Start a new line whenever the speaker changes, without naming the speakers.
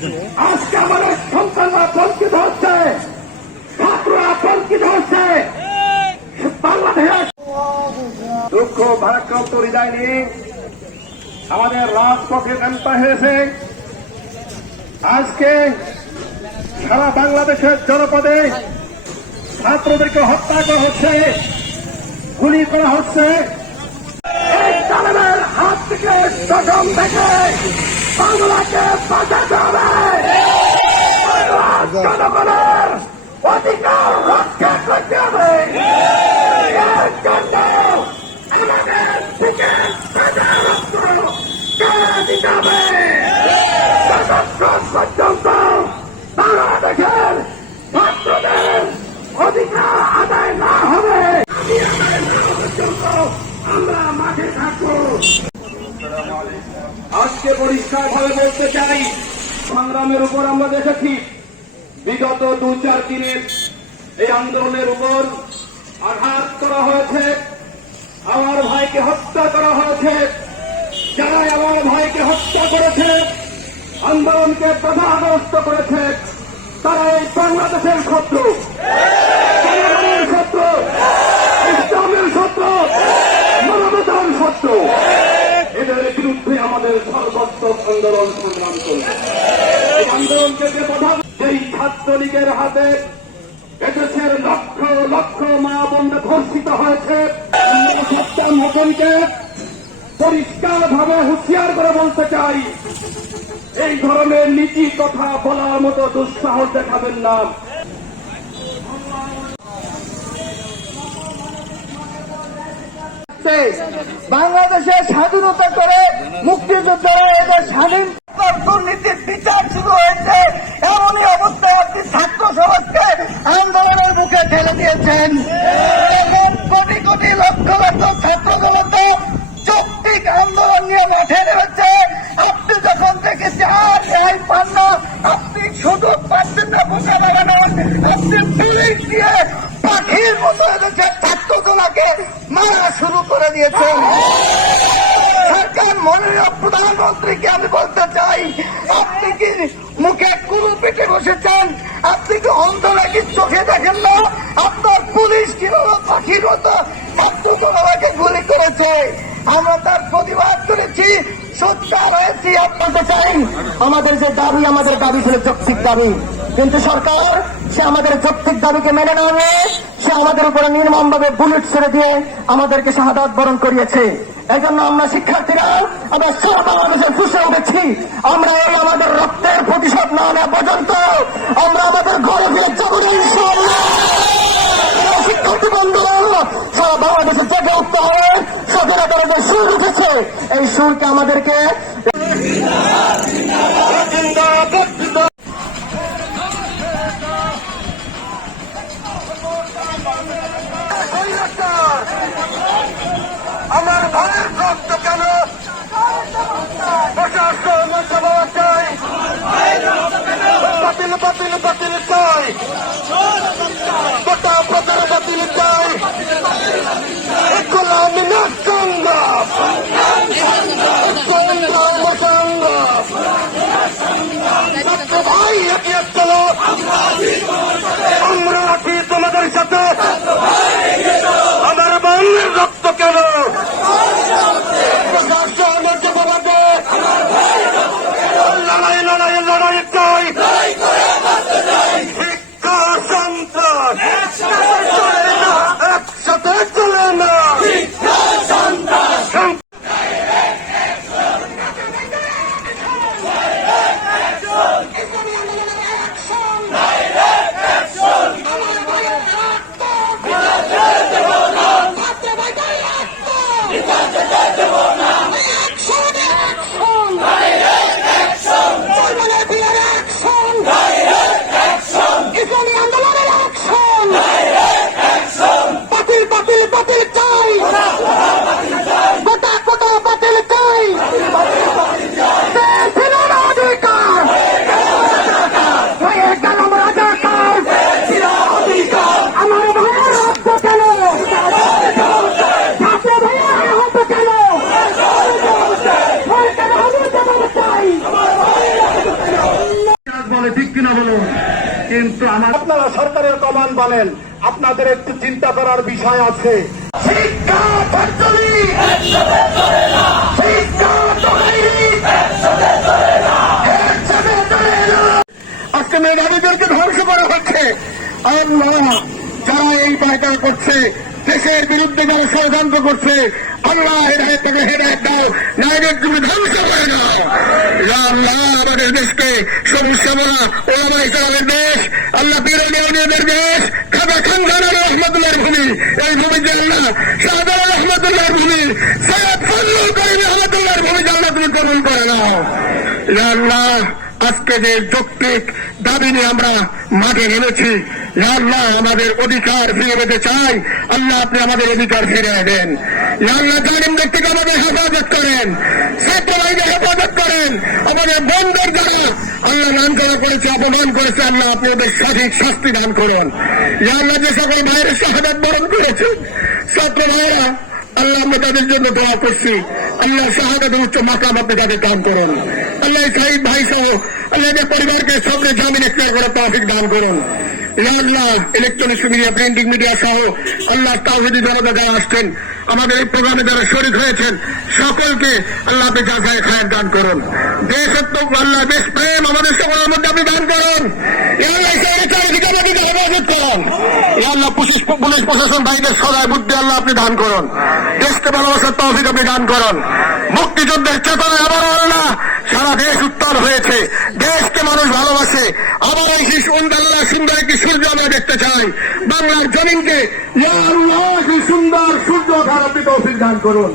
আজকে আমাদের সন্তানরা বঞ্চিত হচ্ছে ছাত্ররা বঞ্চিত হচ্ছে বাংলাদেশ। দুঃখ, ভারাক্রান্ত হৃদয় নিয়ে আমাদের রাজপথে নামতে হয়েছে আজকে সারা বাংলাদেশের জনপদে ছাত্রদেরকে হত্যা করা হচ্ছে, গুলি করা হচ্ছে। এই তালেবের হাত থেকে সকল থেকে বাংলাকে বাঁচাতে হবে। জনগণের অধিকার রক্ষা করতে হবে এর জন্য আমাদের বুকে তাজা রক্ত কেড়ে দিতে হবে যতক্ষণ পর্যন্ত বাংলাদেশের ছাত্রদের অধিকার আদায় না হবে আমি আদায় না হওয়া পর্যন্ত আমরা মাঠে থাকব আজকে পরিষ্কার ভাবে বলতে চাই, সংগ্রামের উপর আমরা দেখেছি, বিগত দু চার দিনের এই আন্দোলনের উপর আঘাত করা হয়েছে, আমার ভাইকে হত্যা করা হয়েছে যারা আমার ভাইকে হত্যা করেছে, আন্দোলনকে প্রধানগ্রস্ত করেছে তারা এই বাংলাদেশের শত্রু জনগণের শত্রু ইসলামের শত্রু মানবতার শত্রু এদের বিরুদ্ধে আমাদের সর্বাত্মক আন্দোলন সংগ্রাম এই আন্দোলনকে যে প্রধান, যেই ছাত্রলীগের হাতে এদেশের লক্ষ লক্ষ মা বন্ধ ধর্ষিত হয়েছে সত্যাম হোসেনকে পরিষ্কার ভাবে হুঁশিয়ার করে বলতে চাই, এই ধরনের নীতি কথা বলার মতো দুঃসাহস দেখাবেন না।
বাংলাদেশের স্বাধীনতা করে মুক্তিযোদ্ধারা এদের স্বাধীন দুর্নীতির বিচার শুরু হয়েছে। এমনই অবস্থায় আপনি ছাত্র সমাজকে আন্দোলনের মুখে ঠেলে দিয়েছেন। কোটি কোটি লক্ষ লক্ষ ছাত্র জনতা যৌক্তিক আন্দোলন নিয়ে মাঠে নেমেছে। আপনি যখন থেকে চার রেহাই পান না আপনি শুধু পাচ্ছেন না বোঝা লাগানোর আপনি পুলিশ দিয়ে পাখির মতো এদেশের ছাত্রগুলাকে মারা শুরু করে দিয়েছেন। সরকার মাননীয় প্রধানমন্ত্রীকে আমি বলতে চাই, আপনি কি মুখে কুরু পেটে বসেছেন? আপনি কি অন্ধ নাকি চোখে দেখেন না? আপনার পুলিশ কীভাবে পাখির মতো ছাত্রগুলোকে গুলি করেছে? আমরা তার প্রতিবাদ করেছি সোচ্চার হয়েছি আপনাকে চাই, আমাদের যে দাবি, আমাদের দাবি ছিল যৌক্তিক দাবি। কিন্তু সরকার, সে আমাদের যৌক্তিক দাবিকে মেনে না নিয়ে সে আমাদের উপরে নির্মমভাবে বুলেট ছেড়ে দিয়ে আমাদেরকে শাহাদাত বরণ করিয়েছে। এই জন্য আমরা শিক্ষার্থীরা, আমরা সারা বাংলাদেশের ফুসে উঠেছি। আমরা এই আমাদের রক্তের প্রতিশোধ না নেওয়া পর্যন্ত আমরা আমাদের ঘরে ফিরে যাব। শিক্ষার্থী বন্ধুরা, সারা বাংলাদেশে জেগে উঠতে হবে। স্বাধীনতার যে সুর উঠেছে। এই সুরকে আমাদেরকে
সাথে সরকারের কমান বলেন আপনাদের একটু চিন্তা করার বিষয় আছে।
শিক্ষা ফ্যাক্টরি! শিক্ষা তৈরি আজকে মেধাবীদেরকে ধ্বংস করা হচ্ছে। আল্লাহ যারা এই পায়টা করছে দেশের বিরুদ্ধে যারা ষড়যন্ত্র করছে আল্লাহ হেদায়ত তাকে হেদায়ত দাও নায়কের তুমি ধ্বংস করে দাও। আল্লাহ আমাদের দেশকে সমস্যা বলা ওলামা ইসলামের দেশ আল্লাহ পীরদের দেশ খাবা খানখানের রহমতুল্লাহর ভূমি এই ভূমি যে আল্লাহ আজকে যে যৌক্তিক দাবি নিয়ে আমরা মাঠে নেমেছি আল্লাহ, আমাদের অধিকার ফিরে পেতে চাই। আল্লাহ, আপনি আমাদের অধিকার ফিরে দেন। আল্লাহ, জালিমদের থেকে আমাদের হেফাজত করেন। হেফাজত করেন। আমাদের বন্ধের দ্বারা আল্লাহ নাম করা করেছে, অপমান করেছে। আল্লাহ, আপনি ওদের সঠিক শাস্তি দান করুন। আল্লাহ, যে সকল ভাইয়ের শাহাদাত বরণ করেছে ছাত্র ভাইয়েরা আল্লাহ আমরা তাদের জন্য দোয়া করছি। আল্লাহ শাহাদ উচ্চ মাকাম আপনি তাদের দান করুন। আল্লাহ সাহিদ ভাই সহ আল্লাহ এদের পরিবারকে সবরে জামিন একটা করে তৌফিক দান করুন। Allah electronics media printing media সহ আল্লাহ তাহিদি জনতা যারা আসছেন আমাদের এই প্রোগ্রামে যারা শরীর হয়েছেন, সকলকে আল্লাহ আপনি খায়ের দান করুন। দেশত্ব আল্লাহ দেশ প্রেম আমাদের সকলের মধ্যে আপনি দান করুন। আল্লাহ আল্লাহ পুলিশ প্রশাসন ভাইদের সদায় বুদ্ধি আল্লাহ আপনি দান করুন। দেশকে ভালোবাসার তৌফিক আপনি দান করুন। মুক্তিযুদ্ধের চেতনায় আবারও আল্লাহ সারা দেশ উত্তর হয়েছে। দেশকে মানুষ ভালোবাসে। আবার এই শিশু আল্লাহ সুন্দর একটি সূর্য আমরা দেখতে চাই। বাংলার জমিনকে ইয়া আল্লাহ কি সুন্দর সূর্য ওঠার আপনি তৌফিক দান করুন।